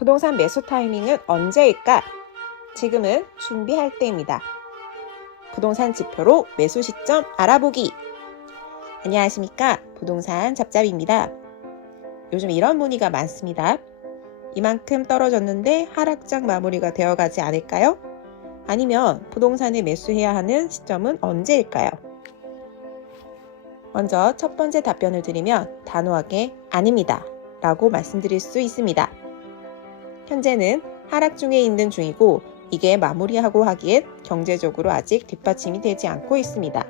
부동산 매수 타이밍은 언제일까? 지금은 준비할 때입니다. 부동산 지표로 매수 시점 알아보기. 안녕하십니까? 부동산 잡잡입니다. 요즘 이런 문의가 많습니다. 이만큼 떨어졌는데 하락장 마무리가 되어가지 않을까요? 아니면 부동산을 매수해야 하는 시점은 언제일까요? 먼저 첫 번째 답변을 드리면 단호하게 아닙니다 라고 말씀드릴 수 있습니다. 현재는 하락 중에 있는 중이고 이게 마무리하고 하기엔 경제적으로 아직 뒷받침이 되지 않고 있습니다.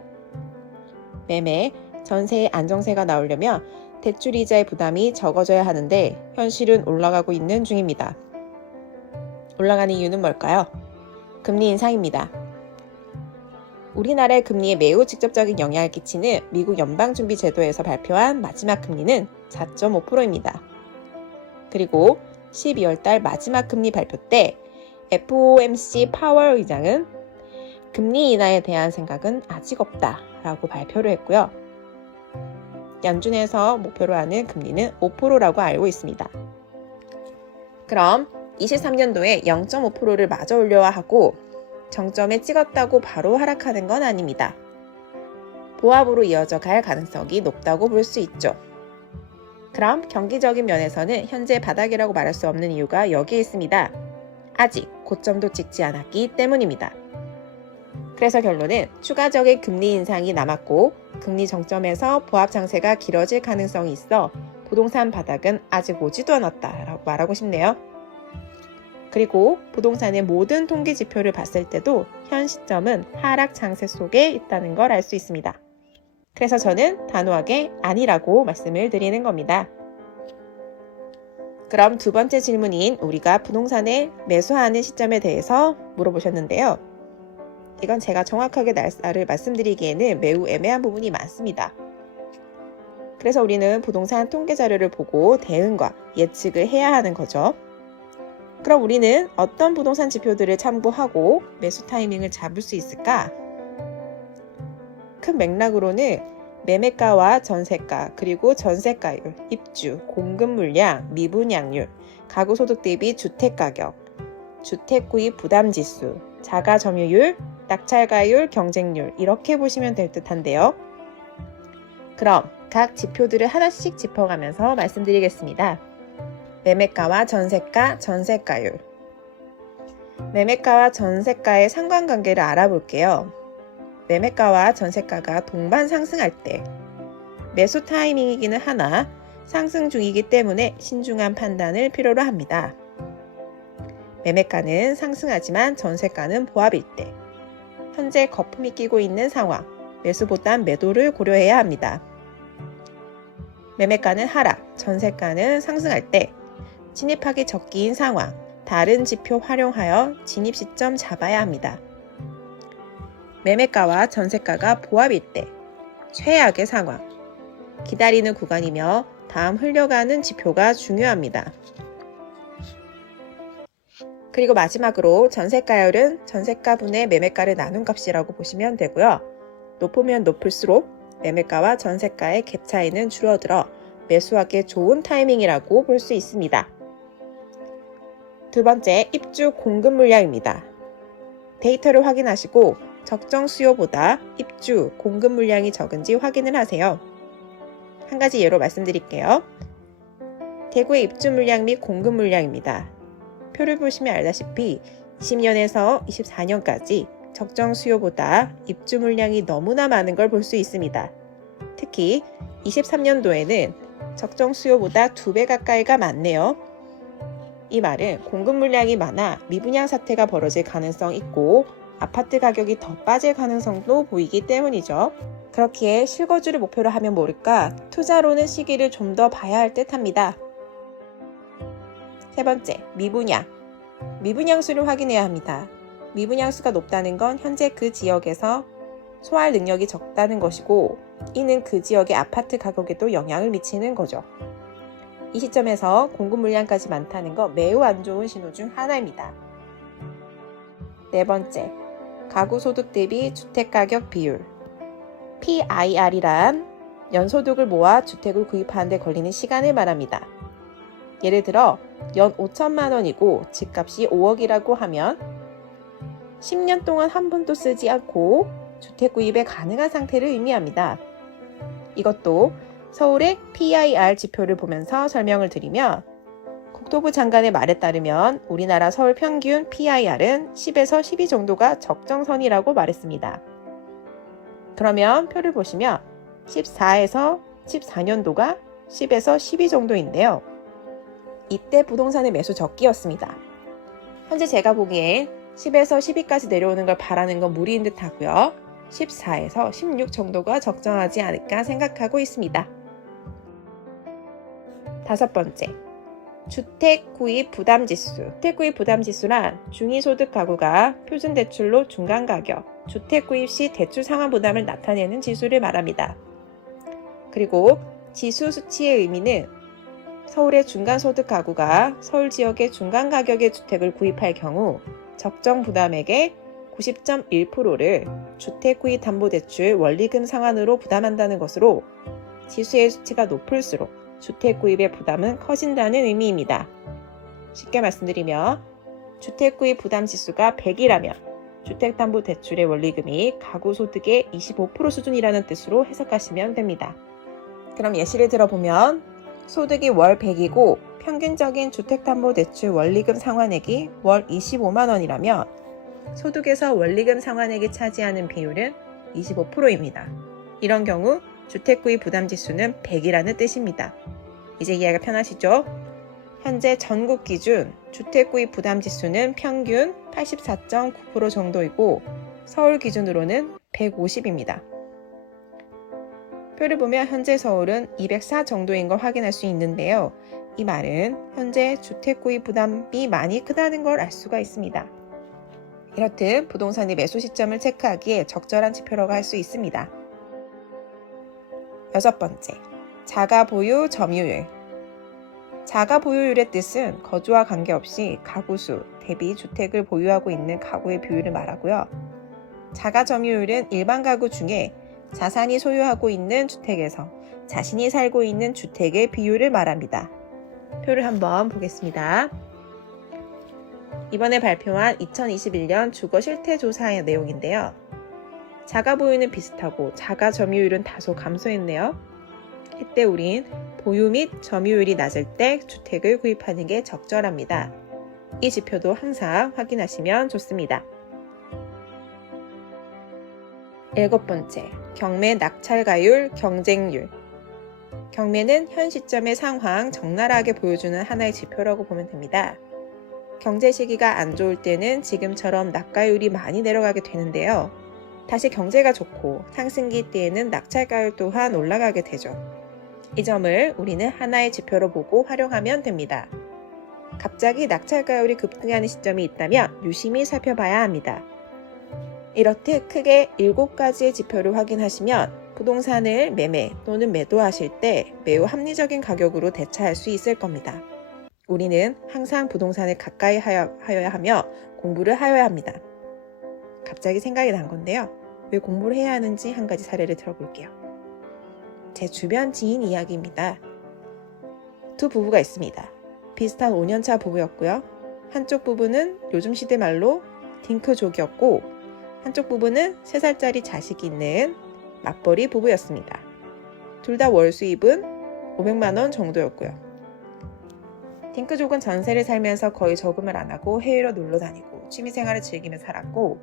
매매, 전세의 안정세가 나오려면 대출이자의 부담이 적어져야 하는데 현실은 올라가고 있는 중입니다. 올라가는 이유는 뭘까요? 금리 인상입니다. 우리나라의 금리에 매우 직접적인 영향을 끼치는 미국 연방준비제도에서 발표한 마지막 금리는 4.5%입니다. 그리고 12월 달 마지막 금리 발표 때 FOMC 파월 의장은 금리 인하에 대한 생각은 아직 없다라고 발표를 했고요. 연준에서 목표로 하는 금리는 5%라고 알고 있습니다. 그럼 23년도에 0.5%를 마저 올려야 하고 정점에 찍었다고 바로 하락하는 건 아닙니다. 보합으로 이어져 갈 가능성이 높다고 볼 수 있죠. 그럼 경기적인 면에서는 현재 바닥이라고 말할 수 없는 이유가 여기에 있습니다. 아직 고점도 찍지 않았기 때문입니다. 그래서 결론은 추가적인 금리 인상이 남았고 금리 정점에서 보합 장세가 길어질 가능성이 있어 부동산 바닥은 아직 오지도 않았다라고 말하고 싶네요. 그리고 부동산의 모든 통계 지표를 봤을 때도 현 시점은 하락 장세 속에 있다는 걸 알 수 있습니다. 그래서 저는 단호하게 아니라고 말씀을 드리는 겁니다. 그럼 두 번째 질문인 우리가 부동산에 매수하는 시점에 대해서 물어보셨는데요. 이건 제가 정확하게 날짜를 말씀드리기에는 매우 애매한 부분이 많습니다. 그래서 우리는 부동산 통계 자료를 보고 대응과 예측을 해야 하는 거죠. 그럼 우리는 어떤 부동산 지표들을 참고하고 매수 타이밍을 잡을 수 있을까? 큰 맥락으로는 매매가와 전세가, 그리고 전세가율, 입주, 공급 물량, 미분양률, 가구 소득 대비 주택가격, 주택구입 부담지수, 자가 점유율, 낙찰가율, 경쟁률 이렇게 보시면 될 듯한데요. 그럼 각 지표들을 하나씩 짚어가면서 말씀드리겠습니다. 매매가와 전세가, 전세가율. 매매가와 전세가의 상관관계를 알아볼게요. 매매가와 전세가가 동반 상승할 때 매수 타이밍이기는 하나 상승 중이기 때문에 신중한 판단을 필요로 합니다. 매매가는 상승하지만 전세가는 보합일 때 현재 거품이 끼고 있는 상황, 매수보단 매도를 고려해야 합니다. 매매가는 하락, 전세가는 상승할 때 진입하기 적기인 상황, 다른 지표 활용하여 진입 시점 잡아야 합니다. 매매가와 전세가가 보합일 때 최악의 상황, 기다리는 구간이며 다음 흘려가는 지표가 중요합니다. 그리고 마지막으로 전세가율은 전세가분의 매매가를 나눈 값이라고 보시면 되고요. 높으면 높을수록 매매가와 전세가의 갭 차이는 줄어들어 매수하기 좋은 타이밍이라고 볼 수 있습니다. 두 번째, 입주 공급 물량입니다. 데이터를 확인하시고 적정 수요보다 입주 공급 물량이 적은지 확인을 하세요. 한 가지 예로 말씀드릴게요. 대구의 입주 물량 및 공급 물량입니다. 표를 보시면 알다시피 20년에서 24년까지 적정 수요보다 입주 물량이 너무나 많은 걸 볼 수 있습니다. 특히 23년도에는 적정 수요보다 2배 가까이가 많네요. 이 말은 공급 물량이 많아 미분양 사태가 벌어질 가능성이 있고 아파트 가격이 더 빠질 가능성도 보이기 때문이죠. 그렇기에 실거주를 목표로 하면 모를까 투자로는 시기를 좀 더 봐야 할 듯합니다. 세 번째, 미분양. 미분양 수를 확인해야 합니다. 미분양 수가 높다는 건 현재 그 지역에서 소화할 능력이 적다는 것이고 이는 그 지역의 아파트 가격에도 영향을 미치는 거죠. 이 시점에서 공급 물량까지 많다는 건 매우 안 좋은 신호 중 하나입니다. 네 번째, 가구 소득 대비 주택가격 비율. PIR이란 연소득을 모아 주택을 구입하는 데 걸리는 시간을 말합니다. 예를 들어 연 5천만 원이고 집값이 5억이라고 하면 10년 동안 한 번도 쓰지 않고 주택 구입에 가능한 상태를 의미합니다. 이것도 서울의 PIR 지표를 보면서 설명을 드리면 국토부 장관의 말에 따르면 우리나라 서울 평균 PIR은 10에서 12 정도가 적정선이라고 말했습니다. 그러면 표를 보시면 14에서 14년도가 10에서 12 정도인데요. 이때 부동산의 매수 적기였습니다. 현재 제가 보기엔 10에서 12까지 내려오는 걸 바라는 건 무리인 듯 하고요. 14에서 16 정도가 적정하지 않을까 생각하고 있습니다. 다섯 번째, 주택 구입 부담 지수. 주택 구입 부담 지수란 중위소득 가구가 표준 대출로 중간 가격, 주택 구입 시 대출 상환 부담을 나타내는 지수를 말합니다. 그리고 지수 수치의 의미는 서울의 중간 소득 가구가 서울 지역의 중간 가격의 주택을 구입할 경우 적정 부담액의 90.1%를 주택구입담보대출 원리금 상환으로 부담한다는 것으로 지수의 수치가 높을수록 주택구입의 부담은 커진다는 의미입니다. 쉽게 말씀드리면 주택구입 부담지수가 100이라면 주택담보대출의 원리금이 가구 소득의 25% 수준이라는 뜻으로 해석하시면 됩니다. 그럼 예시를 들어보면 소득이 월 100이고 평균적인 주택담보대출 원리금 상환액이 월 25만 원이라면 소득에서 원리금 상환액이 차지하는 비율은 25%입니다. 이런 경우 주택구입 부담지수는 100이라는 뜻입니다. 이제 이해가 편하시죠? 현재 전국 기준 주택구입 부담지수는 평균 84.9% 정도이고 서울 기준으로는 150입니다. 표를 보면 현재 서울은 204 정도인 걸 확인할 수 있는데요. 이 말은 현재 주택구입 부담이 많이 크다는 걸 알 수가 있습니다. 이렇듯 부동산의 매수 시점을 체크하기에 적절한 지표라고 할 수 있습니다. 여섯 번째, 자가 보유 점유율. 자가 보유율의 뜻은 거주와 관계없이 가구수 대비 주택을 보유하고 있는 가구의 비율을 말하고요. 자가 점유율은 일반 가구 중에 자산이 소유하고 있는 주택에서 자신이 살고 있는 주택의 비율을 말합니다. 표를 한번 보겠습니다. 이번에 발표한 2021년 주거 실태 조사의 내용인데요. 자가 보유는 비슷하고 자가 점유율은 다소 감소했네요. 이때 우린 보유 및 점유율이 낮을 때 주택을 구입하는 게 적절합니다. 이 지표도 항상 확인하시면 좋습니다. 일곱 번째, 경매 낙찰가율, 경쟁률. 경매는 현 시점의 상황 적나라하게 보여주는 하나의 지표라고 보면 됩니다. 경제 시기가 안 좋을 때는 지금처럼 낙가율이 많이 내려가게 되는데요. 다시 경제가 좋고 상승기 때에는 낙찰가율 또한 올라가게 되죠. 이 점을 우리는 하나의 지표로 보고 활용하면 됩니다. 갑자기 낙찰가율이 급등하는 시점이 있다면 유심히 살펴봐야 합니다. 이렇듯 크게 7가지의 지표를 확인하시면 부동산을 매매 또는 매도하실 때 매우 합리적인 가격으로 대처할 수 있을 겁니다. 우리는 항상 부동산을 가까이 하여야 하며 공부를 하여야 합니다. 갑자기 생각이 난 건데요. 왜 공부를 해야 하는지 한 가지 사례를 들어볼게요. 제 주변 지인 이야기입니다. 두 부부가 있습니다. 비슷한 5년차 부부였고요. 한쪽 부부는 요즘 시대 말로 딩크족이었고 한쪽 부부는 3살짜리 자식이 있는 맞벌이 부부였습니다. 둘 다 월 수입은 500만 원 정도였고요. 딩크족은 전세를 살면서 거의 저금을 안 하고 해외로 놀러 다니고 취미생활을 즐기며 살았고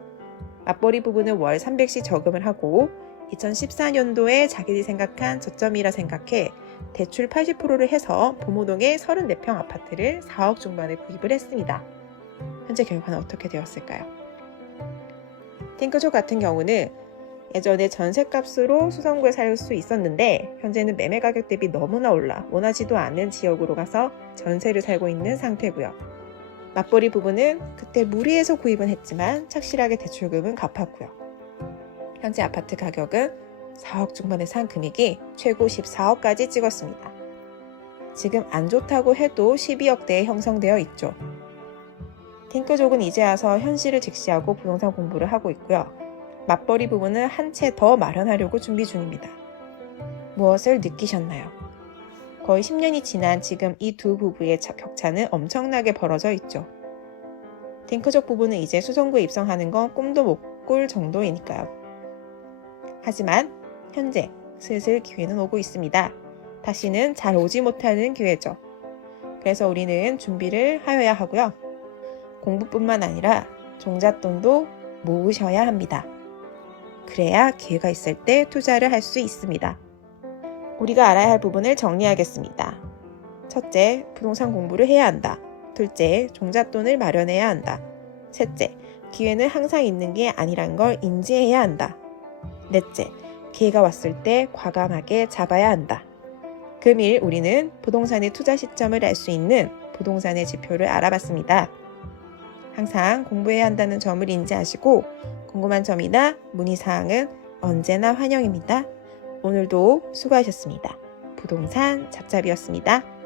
맞벌이 부부는 월 300씩 저금을 하고 2014년도에 자기들이 생각한 저점이라 생각해 대출 80%를 해서 보모동의 34평 아파트를 4억 중반에 구입을 했습니다. 현재 결과는 어떻게 되었을까요? 딩크족 같은 경우는 예전에 전셋값으로 수성구에 살 수 있었는데 현재는 매매 가격 대비 너무나 올라 원하지도 않는 지역으로 가서 전세를 살고 있는 상태고요. 맞벌이 부부는 그때 무리해서 구입은 했지만 착실하게 대출금은 갚았고요. 현재 아파트 가격은 4억 중반에 산 금액이 최고 14억까지 찍었습니다. 지금 안 좋다고 해도 12억대에 형성되어 있죠. 딩크족은 이제 와서 현실을 직시하고 부동산 공부를 하고 있고요. 맞벌이 부부는 한 채 더 마련하려고 준비 중입니다. 무엇을 느끼셨나요? 거의 10년이 지난 지금 이 두 부부의 격차는 엄청나게 벌어져 있죠. 딩크족 부부는 이제 수성구에 입성하는 건 꿈도 못 꿀 정도이니까요. 하지만 현재 슬슬 기회는 오고 있습니다. 다시는 잘 오지 못하는 기회죠. 그래서 우리는 준비를 하여야 하고요. 공부뿐만 아니라 종잣돈도 모으셔야 합니다. 그래야 기회가 있을 때 투자를 할 수 있습니다. 우리가 알아야 할 부분을 정리하겠습니다. 첫째, 부동산 공부를 해야 한다. 둘째, 종잣돈을 마련해야 한다. 셋째, 기회는 항상 있는 게 아니란 걸 인지해야 한다. 넷째, 기회가 왔을 때 과감하게 잡아야 한다. 금일 우리는 부동산의 투자 시점을 알 수 있는 부동산의 지표를 알아봤습니다. 항상 공부해야 한다는 점을 인지하시고 궁금한 점이나 문의사항은 언제나 환영입니다. 오늘도 수고하셨습니다. 부동산 잡잡이었습니다.